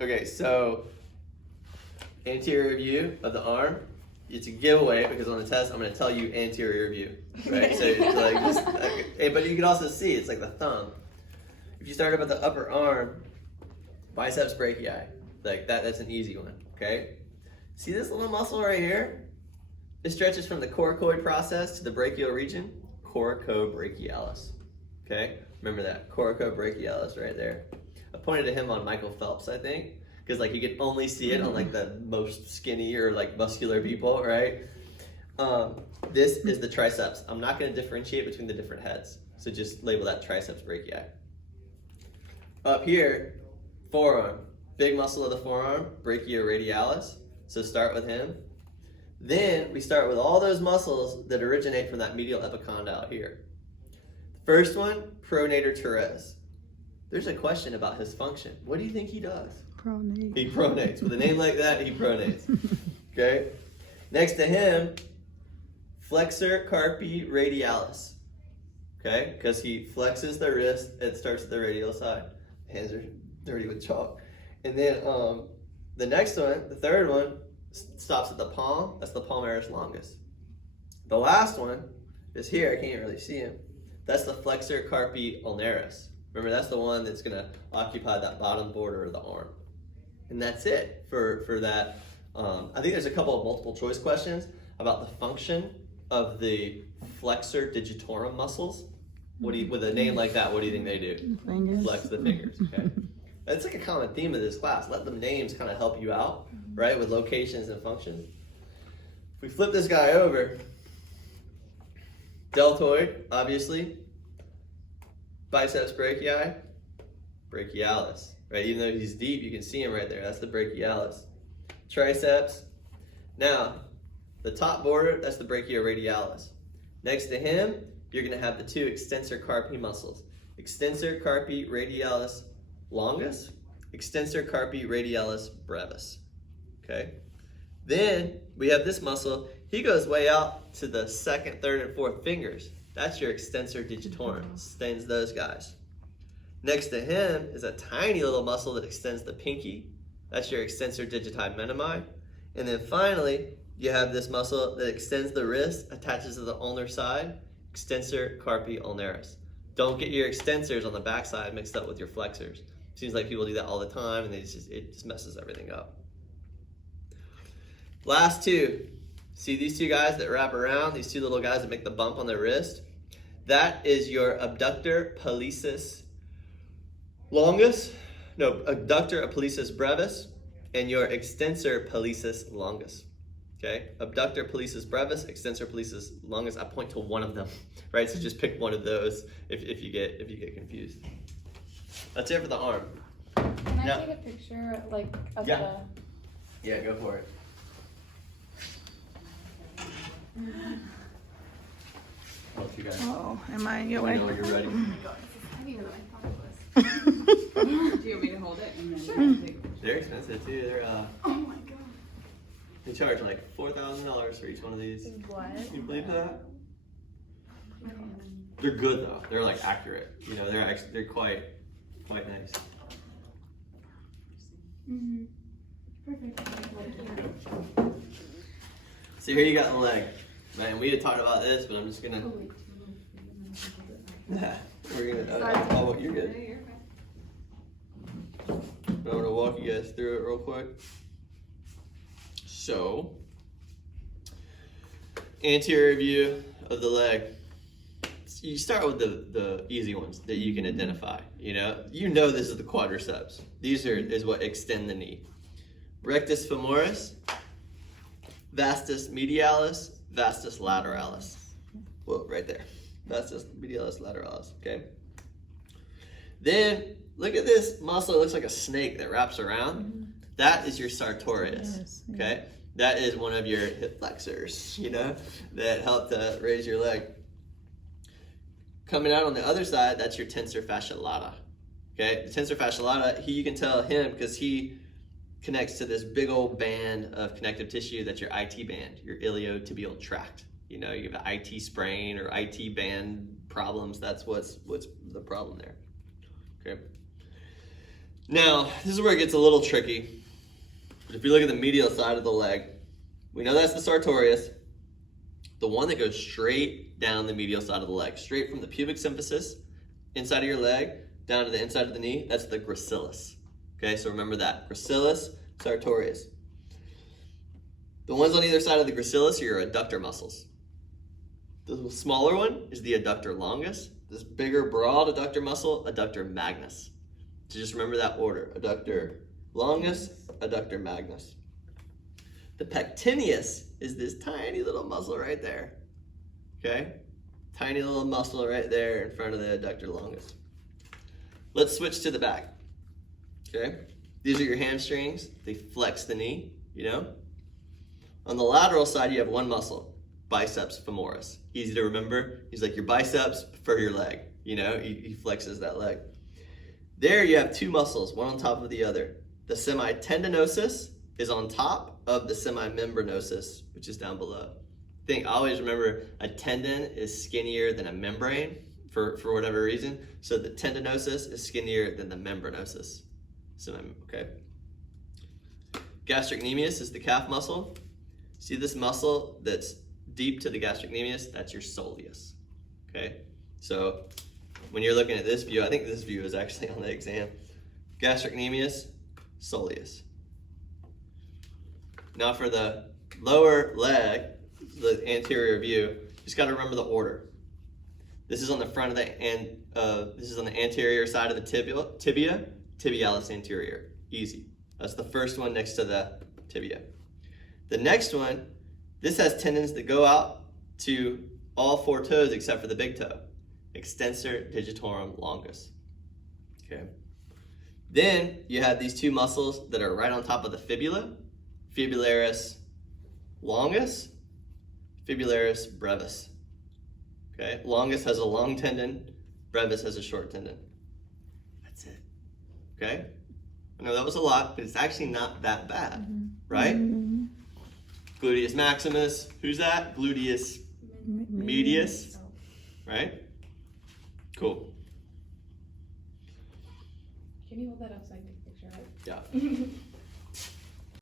Okay, so anterior view of the arm. It's a giveaway because on the test I'm going to tell you anterior view, right? So it's like just, but you can also see it's like the thumb. If you start up at the upper arm, biceps brachii, like that's an easy one. Okay, see this little muscle right here? It stretches from the coracoid process to the brachial region, coracobrachialis. Okay, remember that coracobrachialis right there. I pointed to him on Michael Phelps, I think. Because like you can only see it on like the most skinny or like muscular people, right? This is the triceps. I'm not going to differentiate between the different heads, so just label that triceps brachii. Up here, forearm, big muscle of the forearm, brachioradialis. So start with him. Then we start with all those muscles that originate from that medial epicondyle here. First one, Pronator Teres. There's a question about his function. What do you think he does? Pronate. He pronates. With a name like that, he pronates. Okay? Next to him, Flexor carpi radialis. Okay? Because he flexes the wrist, it starts at the radial side. Hands are dirty with chalk. And then the next one, the third one, stops at the palm. That's the Pulmonaris longus. The last one is here. I can't really see him. That's the Flexor carpi ulnaris. Remember, that's the one that's going to occupy that bottom border of the arm. And that's it for that. I think there's a couple of multiple choice questions about the function of the flexor digitorum muscles. What do you, with a name like that, what do you think they do? Fingers. Flex the fingers. Okay. That's like a common theme of this class. Let the names kind of help you out, right, with locations and functions. If we flip this guy over, deltoid, obviously. Biceps brachii, brachialis. Right, even though he's deep, you can see him right there. That's the brachialis. Triceps. Now, the top border, that's the brachioradialis. Next to him, you're going to have the two extensor carpi muscles. Extensor carpi radialis longus, extensor carpi radialis brevis. Okay? Then, we have this muscle. He goes way out to the second, third, and fourth fingers. That's your extensor digitorum. Extends those guys. Next to him is a tiny little muscle that extends the pinky. That's your extensor digiti minimi. And then finally, you have this muscle that extends the wrist, attaches to the ulnar side, extensor carpi ulnaris. Don't get your extensors on the backside mixed up with your flexors. Seems like people do that all the time, and it just messes everything up. Last two. See these two guys that wrap around, these two little guys that make the bump on their wrist? That is your abductor pollicis longus, abductor pollicis brevis, and your extensor pollicis longus. Okay, abductor pollicis brevis, extensor pollicis longus. I point to one of them, right? So just pick one of those if you get confused. That's it for the arm. Can I take a picture of the? Yeah, go for it. Oh, you guys. Oh, am I in your Let way? me know when you're ready. Oh my god, this is heavier than I thought it was. Do you want me to hold it? And then They're expensive too. They're Oh my god. they charge like $4,000 for each one of these. What? Can you believe that? They're good though. They're like accurate. You know, they're quite nice. Mm-hmm. Perfect. So here you got the leg. Man, we had talked about this, but I'm just gonna. We're gonna. Oh, you're good. you're fine. I'm gonna walk you guys through it real quick. So, anterior view of the leg. You start with the easy ones that you can identify. You know this is the quadriceps. These is what extend the knee. Rectus femoris, vastus medialis, vastus lateralis. Well, right there. Vastus medialis lateralis. Okay. Then look at this muscle. It looks like a snake that wraps around. That is your sartorius. Yes, yeah. Okay. That is one of your hip flexors. That help to raise your leg. Coming out on the other side, that's your tensor fascia lata. Okay. The tensor fascia lata. You can tell him because he connects to this big old band of connective tissue. That's your IT band, your iliotibial tract. You have an IT sprain or IT band problems. That's what's the problem there. Okay. Now, this is where it gets a little tricky. But if you look at the medial side of the leg, we know that's the sartorius, the one that goes straight down the medial side of the leg, straight from the pubic symphysis, inside of your leg, down to the inside of the knee. That's the gracilis. Okay, so remember that. Gracilis, sartorius. The ones on either side of the gracilis are your adductor muscles. The smaller one is the adductor longus. This bigger, broad adductor muscle, adductor magnus. So just remember that order. Adductor longus, adductor magnus. The pectineus is this tiny little muscle right there. Okay? Tiny little muscle right there in front of the adductor longus. Let's switch to the back. Okay? These are your hamstrings. They flex the knee, you know? On the lateral side, you have one muscle, biceps femoris. Easy to remember. He's like your biceps for your leg. You know, he flexes that leg. There you have two muscles, one on top of the other. The semitendinosus is on top of the semimembranosus, which is down below. I always remember a tendon is skinnier than a membrane for whatever reason. So the tendinosus is skinnier than the membranosus. Okay. Gastrocnemius is the calf muscle. See this muscle that's deep to the gastrocnemius? That's your soleus. Okay. So when you're looking at this view, I think this view is actually on the exam. Gastrocnemius, soleus. Now for the lower leg, the anterior view, just got to remember the order. This is on the front of this is on the anterior side of the tibia, tibialis anterior. Easy. That's the first one next to the tibia. The next one, this has tendons that go out to all four toes except for the big toe. Extensor digitorum longus. Okay. Then you have these two muscles that are right on top of the fibula, Fibularis longus, Fibularis brevis. Okay, longus has a long tendon, brevis has a short tendon. That's it. Okay? I know that was a lot, but it's actually not that bad, right? Gluteus Maximus, who's that? Gluteus medius, right? Cool. Can you hold that up so I can take a picture of it? Yeah.